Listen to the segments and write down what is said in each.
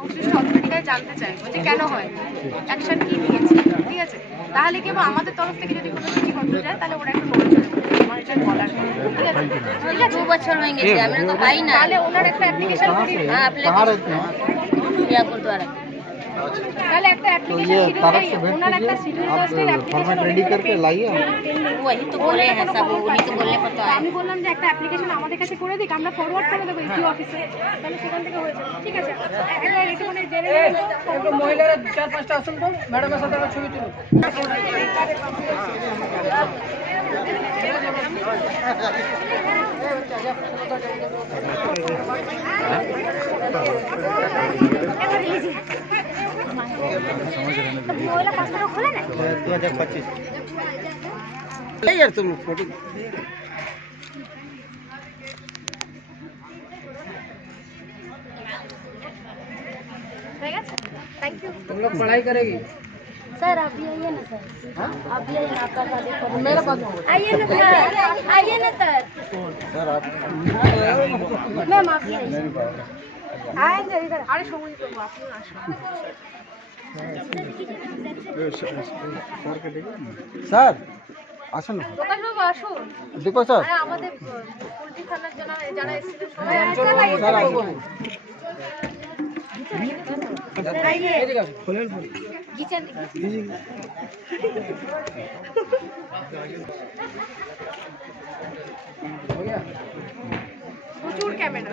সংশ্লিষ্ট অথরিটিকে জানতে চাইবো যে কেন হয়, অ্যাকশন কি নিয়েছে, ঠিক আছে? তাহলে কি আমাদের তরফ থেকে যদি কোনো চিঠিপত্র যায় তাহলে ওরা একটু নড়েচড়ে করবে, আমার এটা বলার, ঠিক আছে? ঠিক আছে, 2 বছর হয়ে গেছে আমরা তো পাই না। তাহলে ওনার একটা অ্যাপ্লিকেশন করি, या गुरुद्वारा তাহলে একটা অ্যাপ্লিকেশন শিডিউল, ওনার একটা শিডিউল কাস্টের অ্যাপ্লিকেশন रेडी करके लाइए। वही तो बोले हैं सब, उन्हीं के बोलने पर तो आए। আমি বললাম যে একটা অ্যাপ্লিকেশন আমাদের কাছে করে দিক, আমরা ফরওয়ার্ড করে দেবো ইসি অফিসে, তাহলে সেখান থেকে হয়ে যাবে, ঠিক আছে? এবার একটু মানে জেনে নেবেন তো, একটু মহিলারা 4-5টা আসুন তো, ম্যাডামের সাথে আমার ছবি তুলুন। মহিলা পাঁচটা খোলে না 2025 यार तुम फोटो হয়ে গেছে, থ্যাংক ইউ। तुम लोग पढ़ाई करेगी? सर आप भी आइए ना सर, आप भी आइए ना, आपका कॉलेज मेरे पास आइए ना सर, आइए ना सर, सर आप मैम आप भी आइए। আয়েঙ্গে इधर, আরে সময় দেবো, আপনি আসুন। सर আসুন না প্রকাশবাবু আসুন, দীপক স্যার আরে আমাদের পোল্ট্রি থানার যারা এসেছিলেন সবাই স্যার আসুন এদিকে আসুন। কিচেন हो गया? প্রচুর ক্যামেরা।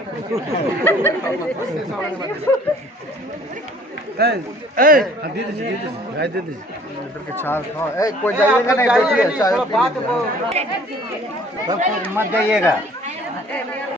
दे दीजिए गाय दे दीजिए इधर के चार खाओ कोई जाइए ना नहीं बैठिए चाय मत जाइएगा।